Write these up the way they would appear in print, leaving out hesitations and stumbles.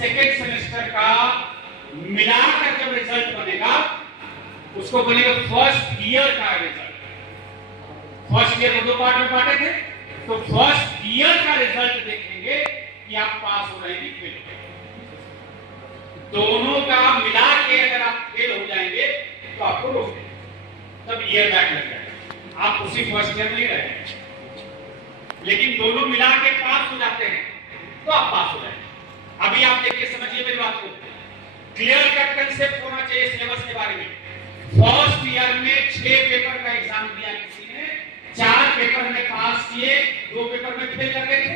Second semester का मिलाकर जब रिजल्ट बनेगा उसको बोलेगा फर्स्ट ईयर का रिजल्ट। फर्स्ट ईयर को दो पार्ट में बांटे थे, तो फर्स्ट ईयर का रिजल्ट देखेंगे कि आप पास हो रहे हैं कि फेल हो रहे हैं। दोनों का मिला के अगर आप फेल हो जाएंगे तो आपको रोक देंगे, तब ईयर बैक लग जाएगा, आप उसी फर्स्ट ईयर में ही रहेंगे। लेकिन दोनों मिला के पास हो जाते हैं तो आप पास हो जाएंगे। अभी आप देखिए, समझिए मेरी बात को, क्लियर कट कंसेप्ट होना चाहिए सिलेबस के बारे में। फर्स्ट ईयर में 6 पेपर का एग्जाम दिया किसी ने, 4 पेपर में पास किए, 2 पेपर में फेल कर गए थे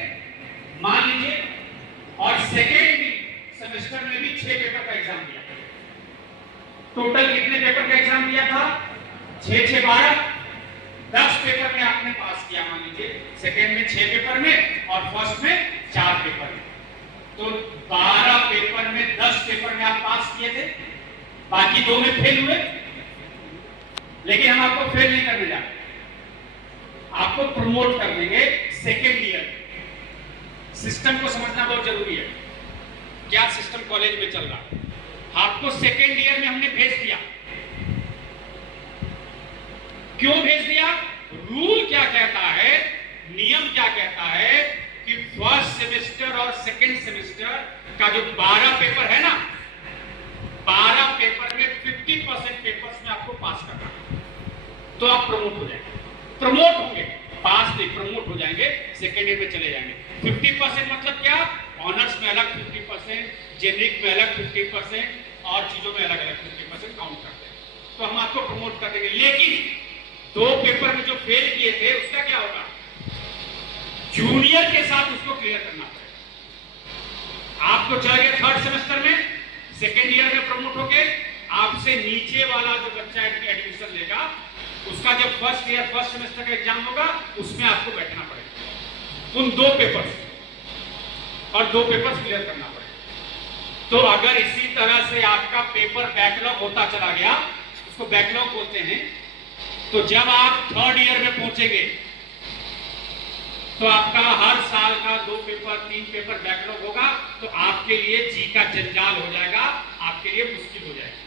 मान लीजिए, और सेकेंड सेमेस्टर में भी 6 पेपर का एग्जाम दिया। टोटल कितने पेपर का एग्जाम दिया था? 6 6 12, 10 पेपर में आपने पास किया मान लीजिए, सेकेंड में 6 पेपर में और फर्स्ट में 4 पेपर में, तो 12 पेपर में 10 पेपर में आप पास किए थे, बाकी 2 में फेल हुए। लेकिन हम आपको फेल नहीं करने जा रहे, आपको प्रमोट कर देंगे सेकेंड ईयर। सिस्टम को समझना बहुत जरूरी है, क्या सिस्टम कॉलेज में चल रहा है। आपको सेकेंड ईयर में हमने भेज दिया, क्यों भेज दिया? रूल क्या कहता है, नियम क्या कहता है कि फर्स्ट सेमेस्टर और सेकेंड सेमेस्टर का जो 12 पेपर है ना, 12 पेपर में 50% पेपर्स में आपको पास करना है, तो आप प्रमोट हो जाएंगे। प्रमोट होंगे, पास नहीं प्रमोट हो जाएंगे, सेकेंड ईयर में चले जाएंगे। 50% मतलब क्या? ऑनर्स में अलग 50%, जेनरिक में अलग 50% और चीजों में अलग अलग 50% काउंट करते हैं, तो हम आपको प्रमोट कर देंगे। लेकिन 2 पेपर में जो फेल किए थे उसका क्या होगा? जूनियर के साथ उसको क्लियर करना पड़ेगा। आपको चला गया थर्ड सेमेस्टर में, सेकेंड ईयर में प्रमोट होके आपसे नीचे वाला जो बच्चा एडमिशन लेगा, उसका जब फर्स्ट ईयर फर्स्ट सेमेस्टर का एग्जाम होगा उसमें आपको बैठना पड़ेगा उन 2 पेपर और 2 पेपर क्लियर करना पड़ेगा। तो अगर इसी तरह से आपका पेपर बैकलॉग होता चला गया, उसको बैकलॉग बोलते हैं, तो जब आप थर्ड ईयर में पहुंचेंगे तो आपका हर साल का 2 पेपर 3 पेपर बैकलॉग होगा, तो आपके लिए जी का जंजाल हो जाएगा, आपके लिए मुश्किल हो जाएगा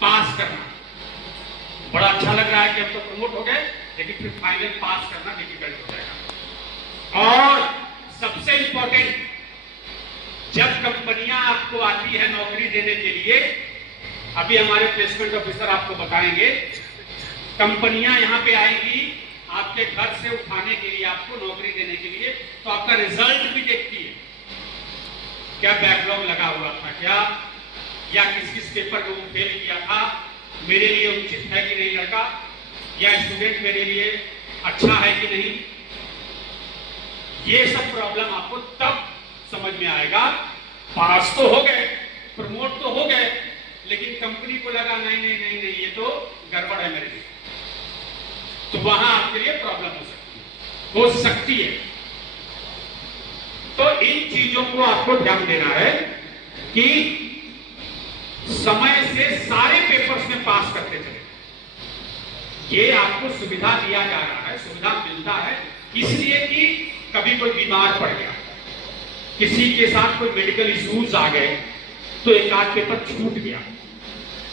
पास करना। बड़ा अच्छा लग रहा है कि हम तो प्रमोट हो गए, लेकिन फिर फाइनल पास करना डिफिकल्ट हो जाएगा। और सबसे इंपॉर्टेंट, जब कंपनियां आपको आती है नौकरी देने के लिए, अभी हमारे प्लेसमेंट ऑफिसर आपको बताएंगे, कंपनियां यहां पे आएंगी आपके घर से उठाने के लिए, आपको नौकरी देने के लिए, तो आपका रिजल्ट भी देखती है, क्या बैकलॉग लगा हुआ था क्या, या किस किस पेपर को फेल किया था, मेरे लिए उचित है कि नहीं लड़का, या स्टूडेंट मेरे लिए अच्छा है कि नहीं। ये सब प्रॉब्लम आपको तब समझ में आएगा। पास तो हो गए, प्रमोट तो हो गए, लेकिन कंपनी को लगा नहीं नहीं नहीं नहीं ये तो गड़बड़ है मेरे लिए, तो वहां आपके लिए प्रॉब्लम हो सकती है। तो इन चीजों को आपको ध्यान देना है कि समय से सारे पेपर्स में पास करते चले। ये आपको सुविधा दिया जा रहा है, सुविधा मिलता है इसलिए कि कभी कोई बीमार पड़ गया, किसी के साथ कोई मेडिकल इश्यूज आ गए, तो एक आध पेपर छूट गया,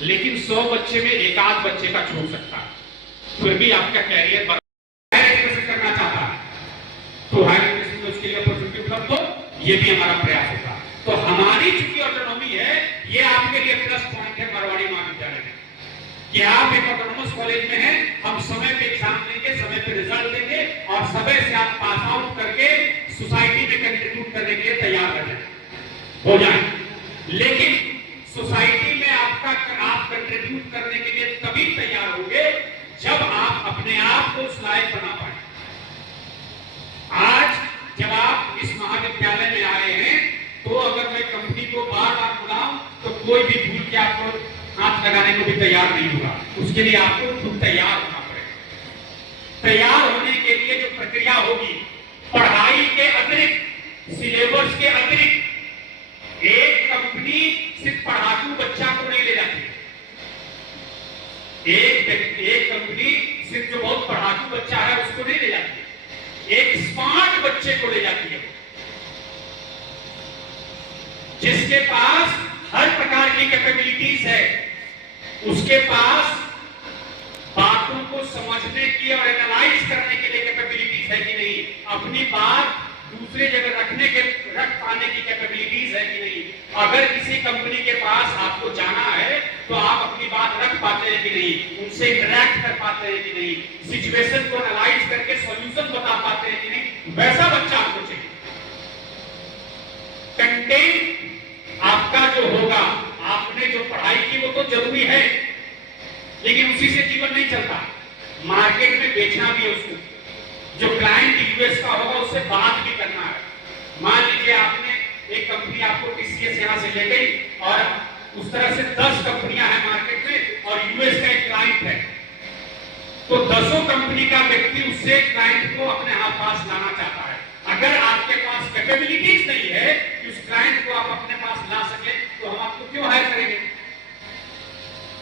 लेकिन 100 बच्चे में एक आध बच्चे का छूट सकता है, फिर भी आपका कैरियर करना चाहता है तो हायर एजुकेशन में उसके लिए अपॉर्चुनिटी उपलब्ध हो, ये भी हमारा प्रयास होगा। तो हमारी चूंकि ऑटोनॉमी है, ये आपके लिए प्लस पॉइंट है मारवाड़ी महाविद्यालय में, कि आप एक ऑटोनॉमस कॉलेज में हैं, हम समय पे एग्जाम देंगे, समय पे रिजल्ट देंगे, और समय से आप पास आउट करके सोसाइटी में कंट्रीब्यूट करने के लिए तैयार हो जाए। लेकिन सोसाइटी में आप कंट्रीब्यूट करने के लिए तभी तैयार होंगे जब आप अपने आप को उस लायक बना पाए। आज जब आप इस महाविद्यालय में आए हैं, तो अगर मैं कंपनी को बार बार बुलाऊं तो कोई भी भूल के आपको हाथ लगाने को भी तैयार नहीं होगा, उसके लिए आपको खुद तैयार होना पड़ेगा। तैयार होने के लिए जो प्रक्रिया होगी, पढ़ाई के अतिरिक्त, सिलेबस के अतिरिक्त, एक कंपनी सिर्फ पढ़ाकू बच्चा को नहीं ले जाती, एक कंपनी सिर्फ जो बहुत पढ़ाकू बच्चा है उसको नहीं ले जाती है, एक स्मार्ट बच्चे को ले जाती है। जिसके पास हर प्रकार की कैपेबिलिटीज है, उसके पास बातों को समझने की और एनालाइज करने के लिए कैपेबिलिटीज है कि नहीं, अपनी बात दूसरे जगह रख पाने की कैपेबिलिटीज है कि नहीं। अगर किसी कंपनी के पास आपको जाना है तो आप अपनी बात रख पाते हैं कि नहीं, उनसे इंटरैक्ट कर पाते हैं कि नहीं, सिचुएशन को एनालाइज करके सॉल्यूशन बता पाते हैं कि नहीं, वैसा बच्चा आपको चाहिए। कंटेंट आपका जो होगा, आपने जो पढ़ाई की वो तो जरूरी है, लेकिन उसी से जीवन नहीं चलता, मार्केट में बेचना भी है उसको। जो क्लाइंट यूएस का होगा उससे बात भी करना है। मान लीजिए आपने एक कंपनी आपको टीसीएस यहां से ले गई और उस तरह से 10 कंपनियां हैं मार्केट में और यूएस का एक क्लाइंट है, तो 10 कंपनी का व्यक्ति उससे क्लाइंट को अपने पास लाना चाहता है। अगर आपके पास कैपेबिलिटीज नहीं है कि उस क्लाइंट को आप अपने पास ला सके तो हम आपको क्यों हायर करेंगे।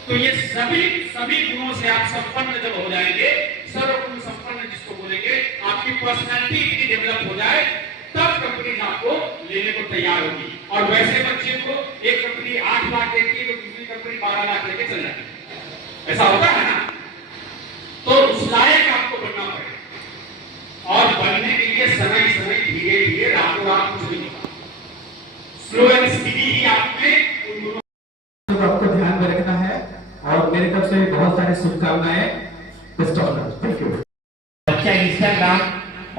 तो ये सभी गुणों से आप संपन्न जब हो जाएंगे, सर्वगुण संपन्न जिसको बोलेंगे, आपकी पर्सनालिटी इतनी डेवलप हो जाए, तब कंपनी आपको लेने को तैयार होगी। और वैसे बच्चे को एक कंपनी 8 लाख देती है तो दूसरी कंपनी 12 लाख लेके चल जाती है, ऐसा होता है ना। तो उस लायक आपको बनना पड़ेगा और बनने के लिए समय धीरे धीरे रातों रात कुछ नहीं होता, स्लो एंड स्टेडी ही आप में उन दोनों आपको ध्यान में रखना है। और मेरी तरफ से बहुत सारी शुभकामनाएं। Best of luck. Thank you. बच्चा इंस्टाग्राम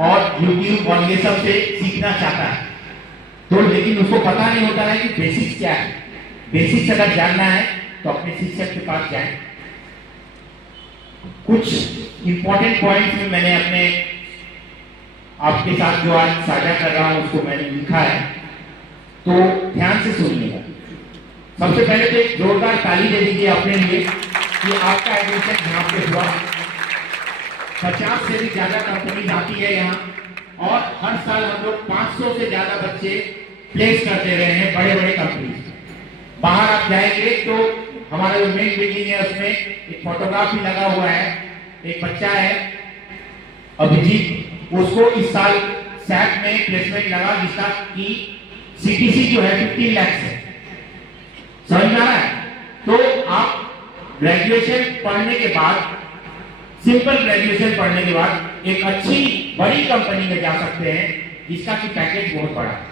और यूट्यूब और ये सब से सीखना चाहता है, तो लेकिन उसको पता नहीं होता है कि बेसिक्स क्या है। बेसिक्स अगर जानना है तो अपने शिक्षक के पास जाएं। कुछ इंपॉर्टेंट पॉइंट्स में मैंने अपने आपके साथ जो आज साझा कर रहा हूं उसको मैंने लिखा है, तो ध्यान से सुनिएगा। सबसे पहले तो एक जोरदार ताली दे दीजिए अपने लिए कि आपका एडमिशन यहाँ पे हुआ। 50 से भी ज्यादा कंपनी आती है यहाँ और हर साल हम लोग 500 से ज्यादा बच्चे प्लेस करते रहे हैं बड़े बड़े कंपनी। बाहर आप जाएंगे तो हमारा जो मेन बिल्डिंग है उसमें एक फोटोग्राफ भी लगा हुआ है। एक बच्चा है अभिजीत, उसको इस साल सैप में प्लेसमेंट लगा जिसका की सीटीसी जो है 15 लाख है। समझ में आ रहा है। तो आप ग्रेजुएशन पढ़ने के बाद, सिंपल ग्रेजुएशन पढ़ने के बाद एक अच्छी बड़ी कंपनी में जा सकते हैं जिसका की पैकेज बहुत बड़ा है।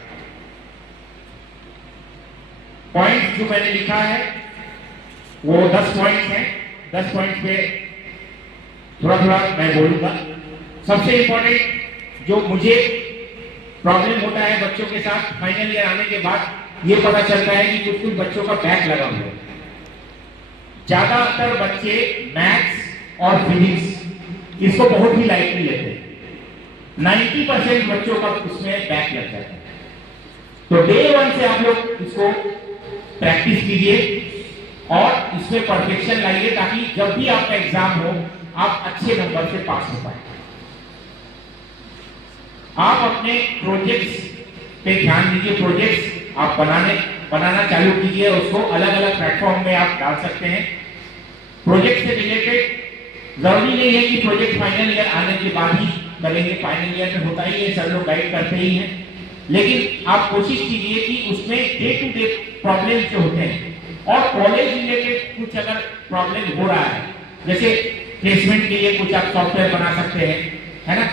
पॉइंट जो मैंने लिखा है वो 10 पॉइंट्स हैं। 10 पॉइंट्स पे थोड़ा थोड़ा मैं बोलूंगा। सबसे इंपॉर्टेंट जो मुझे प्रॉब्लम होता है बच्चों के साथ फाइनल ईयर आने के बाद, ये पता चलता है कि कुछ बच्चों का बैक लगा हुआ है। ज्यादातर बच्चे मैथ्स और फिजिक्स इसको बहुत ही लाइटली लेते हैं। 90% बच्चों का उसमें बैक लग जाता है। तो डे 1 से आप लोग इसको प्रैक्टिस कीजिए और इसमें परफेक्शन लाइए ताकि जब भी आपका एग्जाम हो आप अच्छे नंबर से पास हो पाए। आप अपने प्रोजेक्ट्स पे ध्यान दीजिए। प्रोजेक्ट्स आप बनाना चालू कीजिए, उसको अलग अलग प्लेटफॉर्म में आप डाल सकते हैं। प्रोजेक्ट से रिलेटेड जरूरी नहीं है कि प्रोजेक्ट फाइनल ईयर आने के बाद ही करेंगे, फाइनल ईयर में होता ही है, सर लोग गाइड करते ही हैं, लेकिन आप कोशिश कीजिए कि उसमें डे टू डे प्रॉब्लम जो होते हैं और कॉलेज रिलेटेड कुछ अगर प्रॉब्लम हो रहा है, जैसे प्लेसमेंट के लिए कुछ आप सॉफ्टवेयर बना सकते हैं, है ना।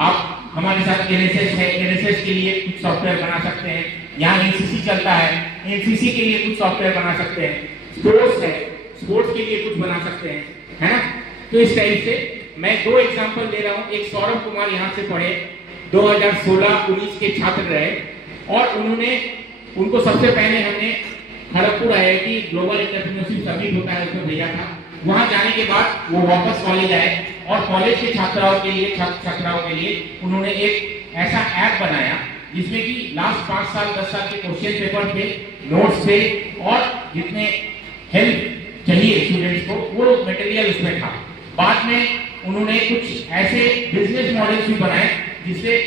आप हमारे साथ एनएसएस है, एनएसएस के लिए कुछ सॉफ्टवेयर बना सकते हैं। यहाँ एनसीसी चलता है, एनसीसी के लिए कुछ सॉफ्टवेयर बना सकते हैं। स्पोर्ट्स है, स्पोर्ट्स के लिए कुछ बना सकते हैं, है ना। तो इस टाइप से मैं 2 एग्जांपल दे रहा हूँ। एक सौरभ कुमार यहाँ से पढ़े, 2016-19 के छात्र रहे और उनको सबसे पहले हमने Kharagpur IIT global entrepreneurship summit होता है उसमें भेजा था। वहां जाने के बाद वो वापस कॉलेज आए और कॉलेज के छात्राओं के लिए उन्होंने एक ऐसा ऐप बनाया जिसमें कि लास्ट 5 साल 10 साल के क्वेश्चन पेपर थे, नोट्स थे और जितने हेल्प चाहिए स्टूडेंट्स को वो मटेरियल उसमें था। बाद में उन्होंने कुछ ऐसे बिजनेस मॉडल्स भी बनाए जिससे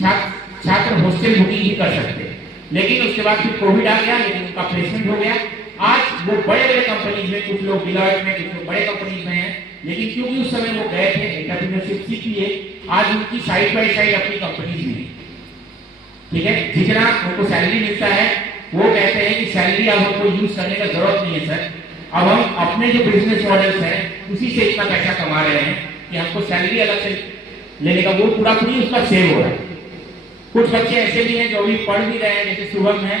छात्र हॉस्टल बुकिंग ही कर सकते, लेकिन उसके बाद फिर कोविड आ गया, लेकिन उनका प्लेसमेंट हो गया। आज वो बड़े बड़े कंपनीज में, कुछ लोग डिलॉयट में, कुछ लोग बड़े कंपनीज में हैं, लेकिन क्योंकि उस समय वो गए थे एंटरप्रेन्योरशिप सीख लिए, आज उनकी साइड बाय साइड अपनी कंपनीज मिली। ठीक है, जितना उनको सैलरी मिलता है वो कहते हैं कि सैलरी अब हमको यूज करने का जरूरत नहीं है सर, अब हम अपने जो बिजनेस मॉडल्स हैं उसी से इतना पैसा कमा रहे हैं कि हमको सैलरी अलग से लेने का वो पूरा पूरी उसका सेव हो रहा है। कुछ बच्चे ऐसे भी हैं जो अभी पढ़ भी रहे हैं, जैसे शुभम है,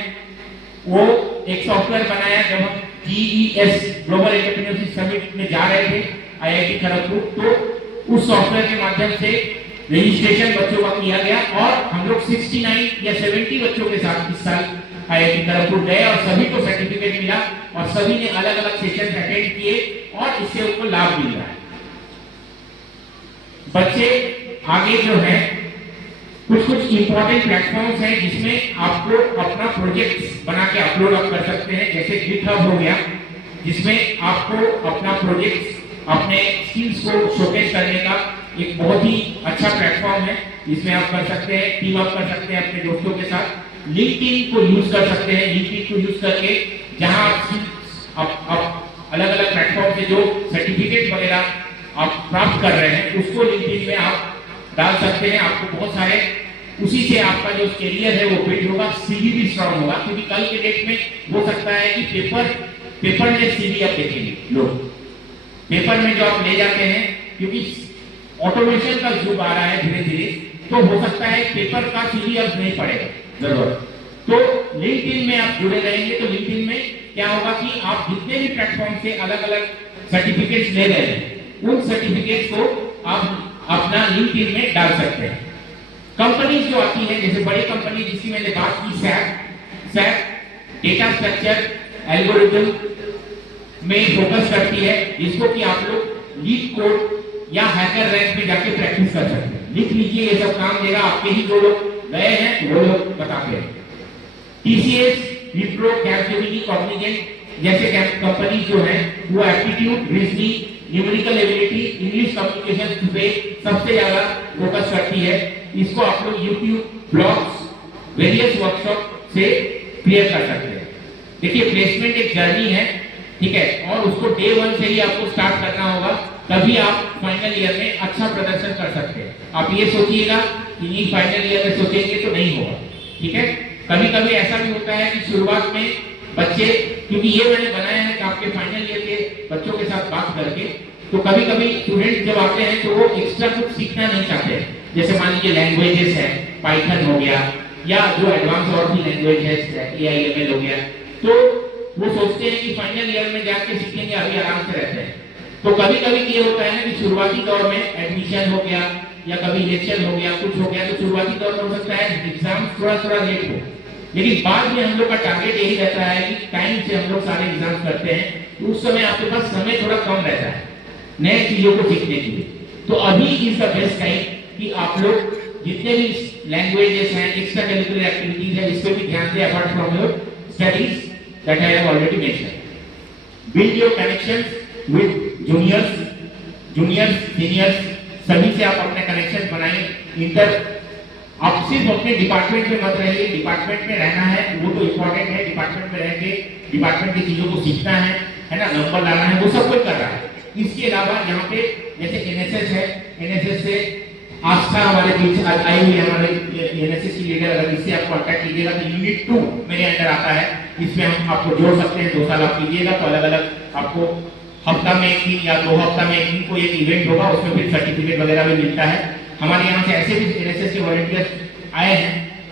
वो एक सॉफ्टवेयर बनाया जब हम GES ग्लोबल एंटरप्रेन्योरशिप समिट में जा रहे थे IIT खड़गपुर, तो उस सॉफ्टवेयर के माध्यम से रजिस्ट्रेशन बच्चों का किया गया और हम लोग 69 या 70 बच्चों के साथ इस साल IIT खड़गपुर गए और सभी को सर्टिफिकेट मिला और सभी ने अलग अलग सेशन अटेंड किए और इससे उनको लाभ मिल रहा है। बच्चे आगे जो है कुछ इंपॉर्टेंट प्लेटफॉर्म्स हैं जिसमें आपको अपना प्रोजेक्ट्स बना के अपलोड आप कर सकते हैं, जैसे GitHub हो गया, जिसमें आपको अपना प्रोजेक्ट्स अपने स्किल्स को शोकेस करने का एक बहुत ही अच्छा प्लेटफॉर्म है। इसमें आप कर सकते हैं, टीम अप कर सकते हैं अपने दोस्तों के साथ। लिंक्डइन को यूज कर सकते हैं, लिंक्डइन को यूज करके जहां आप अलग अलग प्लेटफॉर्म से जो सर्टिफिकेट वगैरह आप प्राप्त कर रहे हैं उसको लिंक्डइन में आप डाल सकते हैं। आपको बहुत सारे उसी से आपका जो कैरियर है वो बिल्ड होगा, सीवी भी स्ट्रांग होगा, क्योंकि कल के डेट में हो सकता है कि पेपरलेस सीवी आप देखेंगे लोग, पेपर में जो आप ले जाते हैं, क्योंकि ऑटोमेशन का युग आ रहा है धीरे धीरे, तो हो सकता है पेपर का सीवी अब नहीं पड़ेगा जरूरत। तो लिंक्डइन में आप जुड़े रहेंगे तो लिंक्डइन में क्या होगा कि आप जितने भी प्लेटफॉर्म से अलग अलग सर्टिफिकेट्स ले रहे हैं उन सर्टिफिकेट्स को आप अपना लिंक्डइन में डाल सकते हैं। कंपनीज जो आती है, जैसे बड़ी कंपनी जिसकी मैंने बात की, सैप डेटा स्ट्रक्चर एल्गोरिथम में फोकस करती है, जिसको कि आप लोग लीड कोड या हैकर रैंक में जाके प्रैक्टिस कर सकते हैं। लिख लीजिए, ये सब काम देगा। आपके ही जो लोग गए हैं वो लोग बताते हैं। TCS, विप्रो, कैपजेमिनी, कॉग्निजेंट जैसे कंपनी जो है वो aptitude, reasoning, numerical ability, English communication पे सबसे ज्यादा फोकस करती है। इसको आप लोग YouTube, ब्लॉग्स, वेरियस वर्कशॉप से क्लियर कर सकते हैं। देखिए, प्लेसमेंट एक जर्नी है, ठीक है, और उसको डे 1 से ही आपको स्टार्ट करना होगा, तभी आप फाइनल ईयर में अच्छा प्रदर्शन कर सकते हैं। आप ये सोचिएगा कि फाइनल ईयर में सोचेंगे तो नहीं होगा, ठीक है। कभी कभी ऐसा भी होता है कि शुरुआत में बच्चे, क्योंकि ये मैंने बनाया है कि आपके फाइनल ईयर के बच्चों के साथ बात करके, तो कभी कभी स्टूडेंट जब आते हैं तो वो एक्स्ट्रा कुछ सीखना नहीं चाहते, जैसे मान लीजिए लैंग्वेजेस है, पाइथन हो गया या जो एडवांस और भी लैंग्वेज है, AI/ML हो गया, तो वो सोचते हैं कि फाइनल ईयर में जाके सीखेंगे, अभी आराम से रहते हैं। तो कभी कभी ये होता है ना कि शुरुआती दौर में एडमिशन हो गया या कभी इलेक्शन हो गया, कुछ हो गया, तो शुरुआती दौर में हो सकता है एग्जाम थोड़ा लेट हो, लेकिन बाद में हम लोग का टारगेट यही रहता है कि टाइम से हम लोग सारे एग्जाम करते हैं, तो उस समय आपके पास समय थोड़ा कम रहता है नए चीजों को सीखने के लिए। तो अभी इज द बेस्ट टाइम कि आप लोग जितने भी लैंग्वेजेस हैं, एक्स्ट्रा करिकुलर एक्टिविटीज है, इस पे भी ध्यान दें apart from your studies that I have already mention. Build your connections with juniors, seniors, सभी से आप अपने कनेक्शन बनाएं। आप सिर्फ अपने डिपार्टमेंट में मत रहिए, डिपार्टमेंट में रहना है वो तो इम्पोर्टेंट है, डिपार्टमेंट में रह के डिपार्टमेंट की चीजों को सीखना है ना, नंबर लाना है, वो सब कुछ कर रहा है। इसके अलावा यहाँ पे जैसे NSS है, NSS से आस्था हमारे बीच आई हुई है, हमारे NSS की लीडर, अगर इससे आप कांटेक्ट कीजिएगा तो यूनिट 2 मेरे अंडर आता है, इसमें हम आपको जोड़ सकते हैं। 2 साल आप कीजिएगा तो अलग अलग आपको हफ्ता में 1 दिन या 2 हफ्ता में 1 दिन को एक इवेंट होगा, उसमें फिर सर्टिफिकेट वगैरह भी मिलता है। हमारे यहाँ से ऐसे भी NSS के वॉलंटियर्स आए हैं,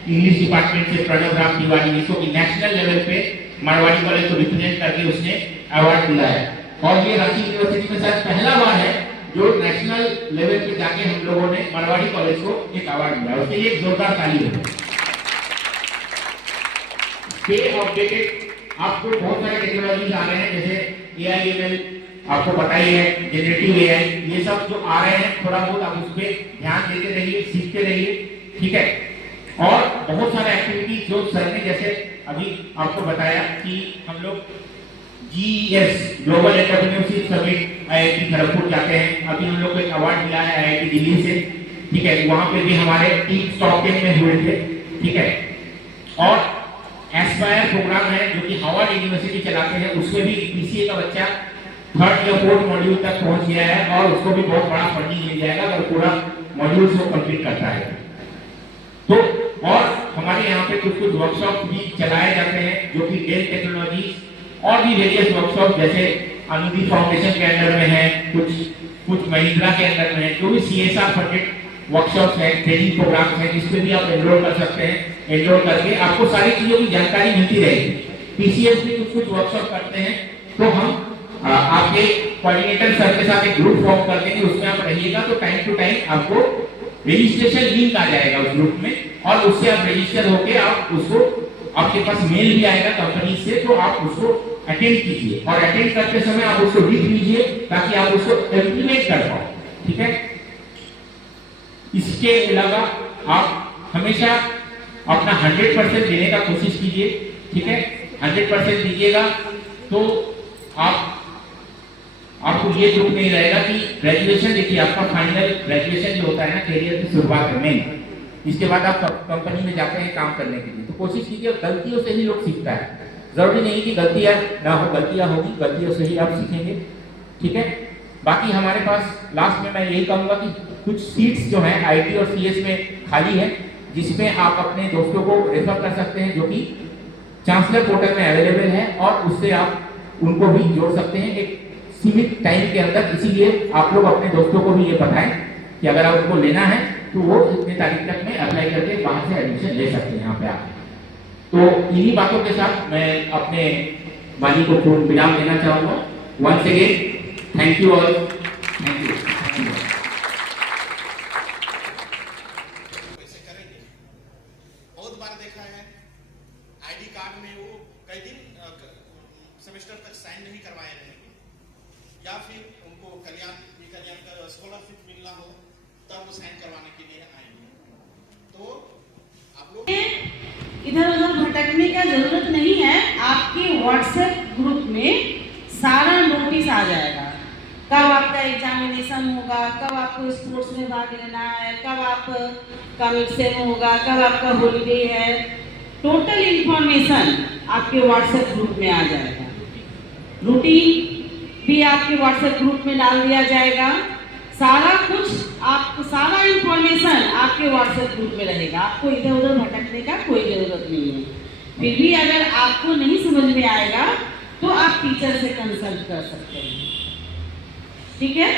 इंग्लिश डिपार्टमेंट से प्रणव राम तिवारी, जिसको कि नेशनल लेवल पे मारवाड़ी कॉलेज को रिप्रेजेंट करके उसने अवार्ड दिला है, और ये रांची यूनिवर्सिटी में शायद पहला बार है जो नेशनल लेवल पे जाके हम लोगों ने मारवाड़ी कॉलेज को एक अवार्ड दिया, उसके लिए एक जोरदार ताली हो। स्टे अपडेटेड, आपको बहुत सारे टेक्नोलॉजीज आ रहे हैं, जैसे AI/ML आपको पता ही है, जनरेटिव AI, ये सब जो आ रहे हैं, थोड़ा बहुत आप उस पर ध्यान देते रहिए, सीखते रहिए, ठीक है। और बहुत सारे एक्टिविटीज जो सर ने जैसे अभी आपको बताया कि हम लोग GES global entrepreneurship summit IIT Kharagpur जाते हैं, अभी हम लोग को एक अवार्ड मिला है IIT दिल्ली से, ठीक है, वहां पे भी हमारे टीम टॉप 10 में हुए थे, ठीक है। और एस्पायर प्रोग्राम है जो कि हार्वर्ड यूनिवर्सिटी चलाते हैं, उसमें भी PCA का बच्चा 3rd या 4th मॉड्यूल तक पहुंच गया है और उसको भी बहुत बड़ा फंडिंग मिल जाएगा अगर पूरा मॉड्यूल को कंप्लीट करता है तो। और हमारे यहाँ पे कुछ कुछ वर्कशॉप भी चलाए जाते हैं जो कि डेल टेक्नोलॉजीज और भी वेरियस वर्कशॉप जैसे अनुदी फाउंडेशन के अंडर में है, कुछ महिंद्रा के अंदर में है, जो भी CSR फंडेड वर्कशॉप्स हैं, ट्रेनिंग प्रोग्राम्स हैं, जिसपे भी आप एनरोल कर सकते हैं। एनरोल करके आपको सारी चीजों की जानकारी मिलती रहेगी। PCS भी कुछ वर्कशॉप करते हैं, तो हम आपके कोऑर्डिनेटर सर के साथ एक ग्रुप फॉर्म कर देंगे, उसमें आप रहिएगा तो टाइम टू टाइम आपको रजिस्ट्रेशन लिंक आ जाएगा उस ग्रुप में, और उससे आप रजिस्टर होके आप उसको, आपके पास मेल भी आएगा कंपनी से, तो आप उसको अटेंड कीजिए और अटेंड करते समय आप उसको लिख लीजिए ताकि आप उसको इम्प्लीमेंट कर पाओ। ठीक है, इसके अलावा आप हमेशा अपना 100% देने का कोशिश कीजिए। ठीक है, 100% दीजिएगा तो आपको ये दुख नहीं रहेगा कि ग्रेजुएशन, देखिए आपका फाइनल ग्रेजुएशन जो होता है ना, करियर की शुरुआत है मेन, इसके बाद आप कंपनी में जाते हैं काम करने के लिए, तो कोशिश कीजिए, गलतियों से ही लोग सीखता है, जरूरी नहीं कि गलतियां ना हो, गलतियां होगी, गलतियों से ही आप सीखेंगे। ठीक है, बाकी हमारे पास लास्ट में मैं यही कहूंगा कि कुछ सीट्स जो हैं IT और CS में खाली है, जिसमें आप अपने दोस्तों को रेफर कर सकते हैं, जो कि चांसलर पोर्टल में अवेलेबल है, और उससे आप उनको भी जोड़ सकते हैं एक सीमित टाइम के अंदर। इसीलिए आप लोग अपने दोस्तों को भी ये बताएं कि अगर आप उनको लेना है तो वो इतने तारीख तक में अप्लाई करके वहां से एडमिशन ले सकते हैं यहाँ पे आके। तो इन्हीं बातों के साथ मैं अपने वाणी को पूर्ण विराम देना चाहूंगा। Once again thank you all, thank you. वैसे करेंगे, बहुत बार देखा है ID कार्ड में वो कई दिन सेमेस्टर तक साइन नहीं करवाए रहेंगे, या फिर उनको कल्याण का स्कॉलरशिप मिलना हो तब वो साइन करवाने के लिए आएंगे। तो आप लोग इधर उधर भटकने का जरूरत नहीं है। आपके WhatsApp ग्रुप में सारा नोटिस आ जाएगा, कब आपका एग्जामिनेशन होगा, कब आपको स्पोर्ट्स में भाग लेना है, कब आपका मिड सेम होगा, कब आपका हॉलीडे है, टोटल इंफॉर्मेशन आपके WhatsApp ग्रुप में आ जाएगा। रूटीन भी आपके WhatsApp ग्रुप में डाल दिया जाएगा। सारा कुछ आपको, सारा इंफॉर्मेशन आपके WhatsApp ग्रुप में रहेगा। आपको इधर उधर भटकने का कोई जरूरत नहीं है। फिर भी अगर आपको नहीं समझ में आएगा तो आप टीचर से कंसल्ट कर सकते हैं। ठीक है,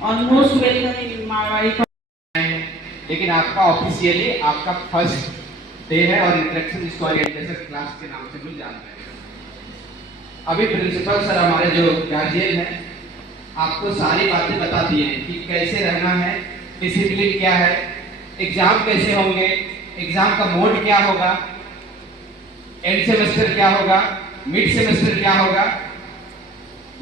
और मोस्ट वेलकम इन मारवाड़ी। लेकिन आपका ऑफिशियली आपका फर्स्ट डे है और इंटरेक्शन इसको ओरिएंटेशन क्लास के नाम से भी जानते हैं। अभी प्रिंसिपल सर हमारे जो गार्जियन हैं आपको सारी बातें बता दी हैं कि कैसे रहना है, डिसिप्लिन क्या है, एग्जाम कैसे होंगे, एग्जाम का मोड क्या होगा, एंड सेमेस्टर क्या होगा, मिड सेमेस्टर क्या होगा।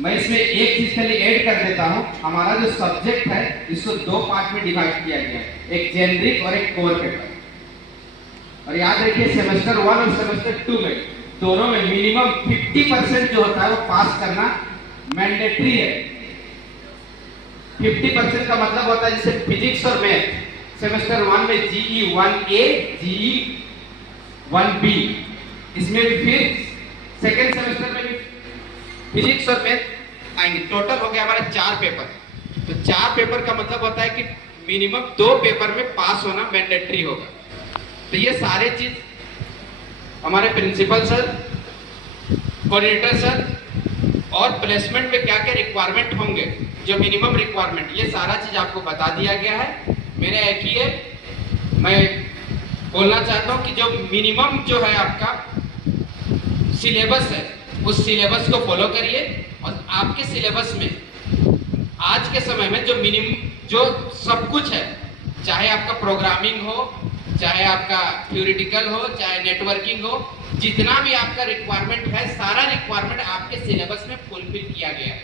मैं इसमें एक चीज खाली ऐड कर देता हूँ, हमारा जो सब्जेक्ट है इसको 2 पार्ट में डिवाइड किया गया है, एक जेनरिक और एक कोर पेपर। और याद रखिए सेमेस्टर 1 और सेमेस्टर 2 में दोनों में मिनिमम 50% जो होता है वो पास करना मैंडेटरी है। 50% का मतलब होता है जैसे फिजिक्स और मैथ सेमेस्टर 1 में GE 1A, GE 1B, इसमें भी फिर सेकेंड सेमेस्टर में भी फिजिक्स और मैथ आएंगे। टोटल हो गया हमारा 4 पेपर। तो 4 पेपर का मतलब होता है कि मिनिमम 2 पेपर में पास होना मैंडेटरी होगा। तो ये सारे चीज हमारे प्रिंसिपल सर, कोऑर्डिनेटर सर और प्लेसमेंट में क्या क्या रिक्वायरमेंट होंगे, जो मिनिमम रिक्वायरमेंट, ये सारा चीज आपको बता दिया गया है। मेरा एक ही है, मैं बोलना चाहता हूँ कि जो मिनिमम जो है आपका सिलेबस है उस सिलेबस को फॉलो करिए। और आपके सिलेबस में आज के समय में जो मिनिमम जो सब कुछ है, चाहे आपका प्रोग्रामिंग हो, चाहे आपका थ्योरेटिकल हो, चाहे नेटवर्किंग हो, जितना भी आपका रिक्वायरमेंट है सारा रिक्वायरमेंट आपके सिलेबस में फुलफिल किया गया है।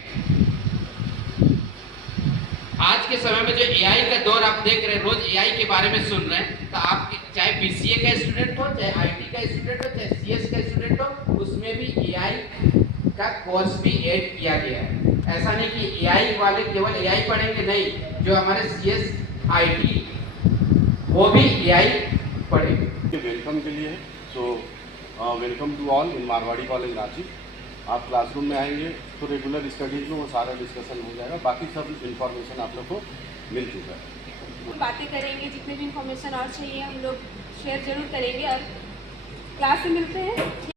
आज के समय में जो AI का दौर आप देख रहे हैं, रोज AI के बारे में सुन रहे हैं, तो आप चाहे BCA का स्टूडेंट हो, चाहे IT का स्टूडेंट हो, चाहे CS का स्टूडेंट हो, उसमें भी AI का कोर्स भी ऐड किया गया है। ऐसा नहीं कि AI वाले केवल AI पढ़ेंगे, नहीं, जो हमारे CS IT वो भी AI पढ़ेंगे। वेलकम के लिए so welcome to all in Marwari college Ranchi. आप क्लासरूम में आएंगे तो रेगुलर स्टडीज में वो सारा डिस्कशन हो जाएगा, बाकी सब इन्फॉर्मेशन आप लोग को मिल चुका है। बातें करेंगे, जितने भी इंफॉर्मेशन और चाहिए हम लोग शेयर जरूर करेंगे और क्लास में मिलते हैं।